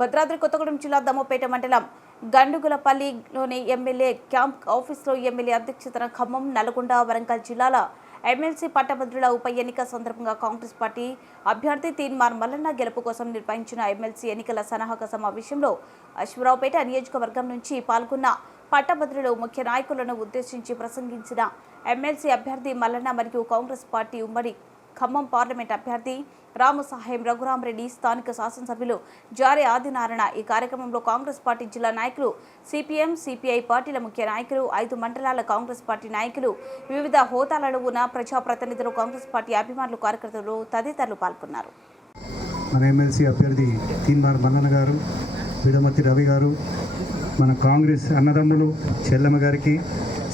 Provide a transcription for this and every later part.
భద్రాద్రి కొత్తగూడెం జిల్లా దమ్మపేట మండలం గండుగులపల్లిలోని MLA camp ఆఫీసులో ఎమ్మెల్యే అధ్యక్షతన ఖమ్మం, నల్గొండ, వరంగల్ జిల్లాల ఎమ్మెల్సీ పట్టభద్రుల ఉప ఎన్నిక సందర్భంగా కాంగ్రెస్ పార్టీ అభ్యర్థి తీన్మార్ మల్లన్న గెలుపు కోసం నిర్వహించిన ఎమ్మెల్సీ ఎన్నికల సన్నాహక సమావేశంలో అశ్వరావుపేట నియోజకవర్గం నుంచి పాల్గొన్న పట్టభద్రులు ముఖ్య నాయకులను ఉద్దేశించి ప్రసంగించిన ఎమ్మెల్సీ అభ్యర్థి మల్లన్న మరియు కాంగ్రెస్ పార్టీ ఉమ్మడి ఖమ్మం పార్లమెంట్ అభ్యర్థి రామసాహెం రఘురామరెడ్డి, స్థానిక శాసనసభ్యులు జారే ఆదినారాయణ ఈ కార్యక్రమంలో కాంగ్రెస్ పార్టీ జిల్లా నాయకులు, సిపిఎం, సిపిఐ పార్టీల ముఖ్య నాయకులు, 5 మండలాల కాంగ్రెస్ పార్టీ నాయకులు, వివిధ హోదాలలో ఉన్న ప్రజాప్రతినిధులు, కాంగ్రెస్ పార్టీ అభిమానులు, కార్యకర్తలు తదితరులు పాల్గొన్నారు. మన ఎమ్మెల్సీ అభ్యర్థి తీన్మార్ మల్లన్న గారు, విడమతి రవి గారు, మన కాంగ్రెస్ అన్నదమ్ములు చెల్లమ్మ గారికి,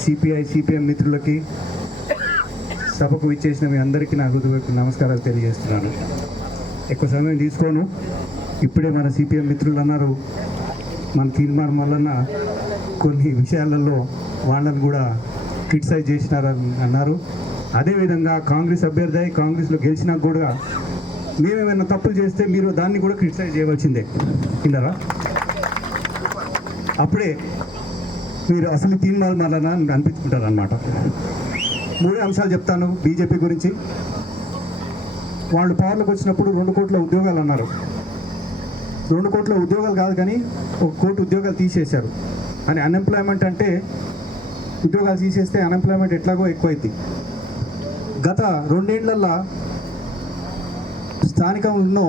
సిపిఐ, సిపిఎం మిత్రులకి, సభకు ఇచ్చేసిన మీ అందరికీ నా హృదయపూర్వక నమస్కారాలు తెలియజేస్తున్నాను. ఎక్కువ సమయం తీసుకోను. ఇప్పుడే మన సిపిఎం మిత్రులు అన్నారు, మన తీన్మార్ మల్లన్న కొన్ని విషయాలలో వాళ్ళని కూడా క్రిటిసైజ్ చేసినారని అన్నారు. అదేవిధంగా కాంగ్రెస్ అభ్యర్థి కాంగ్రెస్లో గెలిచినా కూడా మేమేమైనా తప్పులు చేస్తే మీరు దాన్ని కూడా క్రిటిసైజ్ చేయవలసిందే. విన్నారా? అప్పుడే మీరు అసలు తీన్మార్ మల్లన్న అనిపించుకుంటారు అన్నమాట. 3 అంశాలు చెప్తాను బీజేపీ గురించి. వాళ్ళు పవర్లోకి వచ్చినప్పుడు 2 కోట్ల ఉద్యోగాలు అన్నారు. 2 కోట్ల ఉద్యోగాలు కాదు కానీ 1 కోటి ఉద్యోగాలు తీసేశారు. అని అన్ఎంప్లాయ్మెంట్ అంటే ఉద్యోగాలు తీసేస్తే అన్ఎంప్లాయ్మెంట్ ఎట్లాగో ఎక్కువైంది. గత 2 ఏళ్లలో స్థానికంలో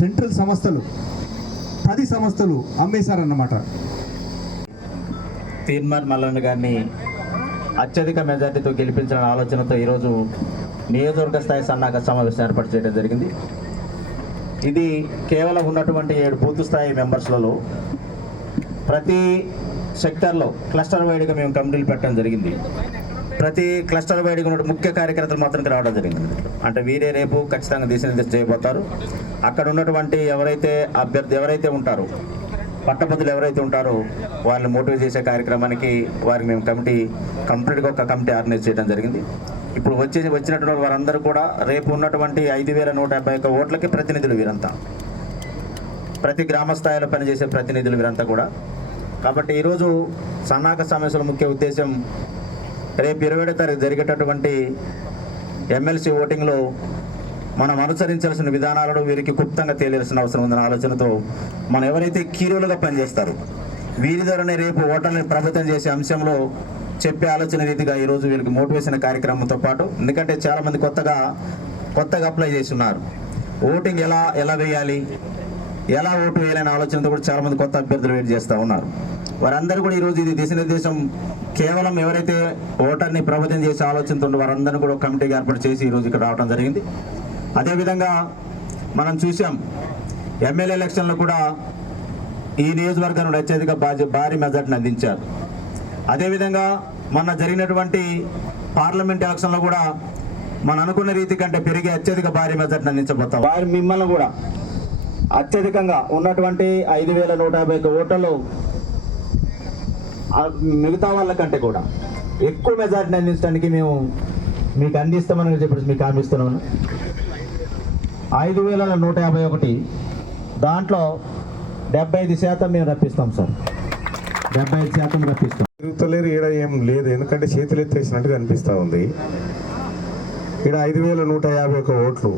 సెంట్రల్ సంస్థలు 10 సంస్థలు అమ్మేశారన్నమాట. తీన్మార్ మల్లన్న గారిని అత్యధిక మెజార్టీతో గెలిపించిన ఆలోచనతో ఈరోజు నియోజకవర్గ స్థాయి సన్నాహక సమావేశం ఏర్పాటు చేయడం జరిగింది. ఇది కేవలం ఉన్నటువంటి 7 బూత్ స్థాయి మెంబర్స్లలో ప్రతి సెక్టర్లో క్లస్టర్ వైడ్గా మేము కమిటీలు పెట్టడం జరిగింది. ప్రతి క్లస్టర్ వైడ్గా ఉన్న ముఖ్య కార్యకర్తలు మాత్రం రావడం జరిగింది. అంటే వీరే రేపు ఖచ్చితంగా దిశానిర్దేశం చేయబోతారు. అక్కడ ఉన్నటువంటి ఎవరైతే ఉంటారో పట్టభద్రులు ఎవరైతే ఉంటారో వాళ్ళని మోటివేట్ చేసే కార్యక్రమానికి వారికి మేము కంప్లీట్గా ఒక కమిటీ ఆర్గనైజ్ చేయడం జరిగింది. ఇప్పుడు వచ్చినటువంటి వారందరూ కూడా రేపు ఉన్నటువంటి 5,151 ఓట్లకి ప్రతినిధులు వీరంతా, ప్రతి గ్రామ స్థాయిలో పనిచేసే ప్రతినిధులు వీరంతా కూడా. కాబట్టి ఈరోజు సన్నాహక సమావేశంలో ముఖ్య ఉద్దేశం రేపు 27వ తారీఖు జరిగేటటువంటి ఎమ్మెల్సీ ఓటింగ్లో మనం అనుసరించాల్సిన విధానాలను వీరికి క్లుప్తంగా తెలియాల్సిన అవసరం ఉందన్న ఆలోచనతో మనం ఎవరైతే కీరోలుగా పనిచేస్తారు వీరి ద్వారానే రేపు ఓటర్ని ప్రభావితం చేసే అంశంలో చెప్పే ఆలోచన రీతిగా ఈరోజు వీరికి మోటివేషన్ కార్యక్రమంతో పాటు, ఎందుకంటే చాలామంది కొత్తగా అప్లై చేసి ఉన్నారు. ఓటింగ్ ఎలా వేయాలి, ఎలా ఓటు వేయాలనే ఆలోచనతో కూడా చాలామంది కొత్త అభ్యర్థులు వెయిట్ చేస్తూ ఉన్నారు. వారందరూ కూడా ఈరోజు ఇది దిశానిర్దేశం కేవలం ఎవరైతే ఓటర్ని ప్రభావితం చేసే ఆలోచనతో వారందరినీ కూడా కమిటీగా ఏర్పాటు చేసి ఈరోజు ఇక్కడ రావడం జరిగింది. అదేవిధంగా మనం చూసాం ఎమ్మెల్యే ఎలక్షన్లో కూడా ఈ నియోజకవర్గం నుండి అత్యధిక భారీ మెజార్టీని అందించారు. అదేవిధంగా మొన్న జరిగినటువంటి పార్లమెంట్ ఎలక్షన్లో కూడా మనం అనుకున్న రీతి కంటే పెరిగి అత్యధిక భారీ మెజార్టీని అందించబోతాం. వారి మిమ్మల్ని కూడా అత్యధికంగా ఉన్నటువంటి 5,151 ఓట్లలో మిగతా వాళ్ళకంటే కూడా ఎక్కువ మెజార్టీని అందించడానికి మేము మీకు అందిస్తామని చెప్పి మీకు హామీస్తున్నాను. 5,151 దాంట్లో 75% మేము రప్పిస్తాం సార్. 75% రప్పిస్తాం. తిరుగుతలేరు, ఈడ ఏం లేదు. ఎందుకంటే చేతులు ఎత్తేసినట్టుగా అనిపిస్తూ ఉంది. ఈడ 5,151 ఓట్లు.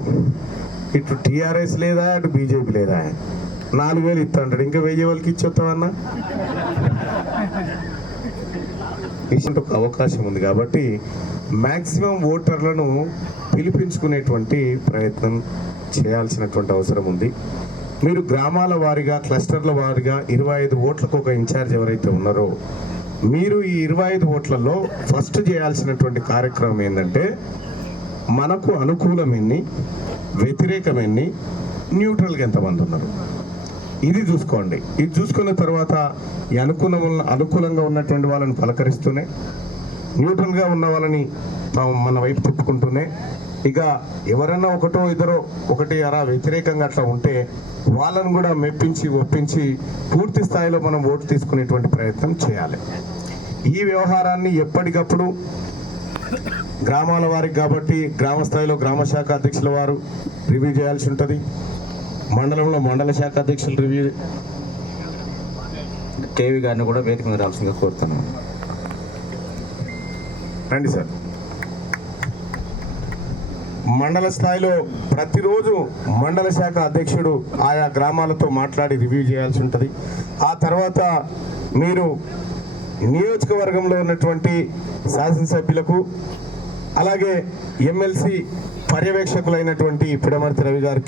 ఇటు టీఆర్ఎస్ లేదా, అటు బీజేపీ లేదా. 4,000 ఇస్తాడు, ఇంకా 1,000 వాళ్ళకి ఇచ్చొస్తామన్నా ఇచ్చేందుకు అవకాశం ఉంది. కాబట్టి మ్యాక్సిమం ఓటర్లను పిలిపించుకునేటువంటి ప్రయత్నం చేయాల్సినటువంటి అవసరం ఉంది. మీరు గ్రామాల వారీగా, క్లస్టర్ల వారీగా 25 ఓట్లకు ఒక ఇన్ఛార్జ్ ఎవరైతే ఉన్నారో మీరు ఈ 25 ఓట్లలో ఫస్ట్ చేయాల్సినటువంటి కార్యక్రమం ఏంటంటే మనకు అనుకూలం ఎన్ని, వ్యతిరేకం ఎన్ని, న్యూట్రల్గా ఎంతమంది ఉన్నారు ఇది చూసుకోండి. ఇది చూసుకున్న తర్వాత ఈ అనుకూలంగా ఉన్నటువంటి వాళ్ళని పలకరిస్తూనే, న్యూట్రల్గా ఉన్న వాళ్ళని మన వైపు తిప్పుకుంటూనే, ఇక ఎవరన్నా ఒకటో ఇద్దరో ఒకటి అలా వ్యతిరేకంగా అట్లా ఉంటే వాళ్ళను కూడా మెప్పించి ఒప్పించి పూర్తి స్థాయిలో మనం ఓటు తీసుకునేటువంటి ప్రయత్నం చేయాలి. ఈ వ్యవహారాన్ని ఎప్పటికప్పుడు గ్రామాల వారికి కాబట్టి గ్రామ స్థాయిలో గ్రామ శాఖ అధ్యక్షుల వారు రివ్యూ చేయాల్సి ఉంటుంది. మండలంలో మండల శాఖ అధ్యక్షులు రివ్యూ కేవీ గారిని కూడా వేదిక మీద రావాల్సిందిగా కోరుతున్నాను. రండి సార్. మండల స్థాయిలో ప్రతిరోజు మండల శాఖ అధ్యక్షుడు ఆయా గ్రామాలతో మాట్లాడి రివ్యూ చేయాల్సి ఉంటుంది. ఆ తర్వాత మీరు నియోజకవర్గంలో ఉన్నటువంటి శాసనసభ్యులకు అలాగే ఎమ్మెల్సీ పర్యవేక్షకులైనటువంటి పిడమర్తి రవి గారికి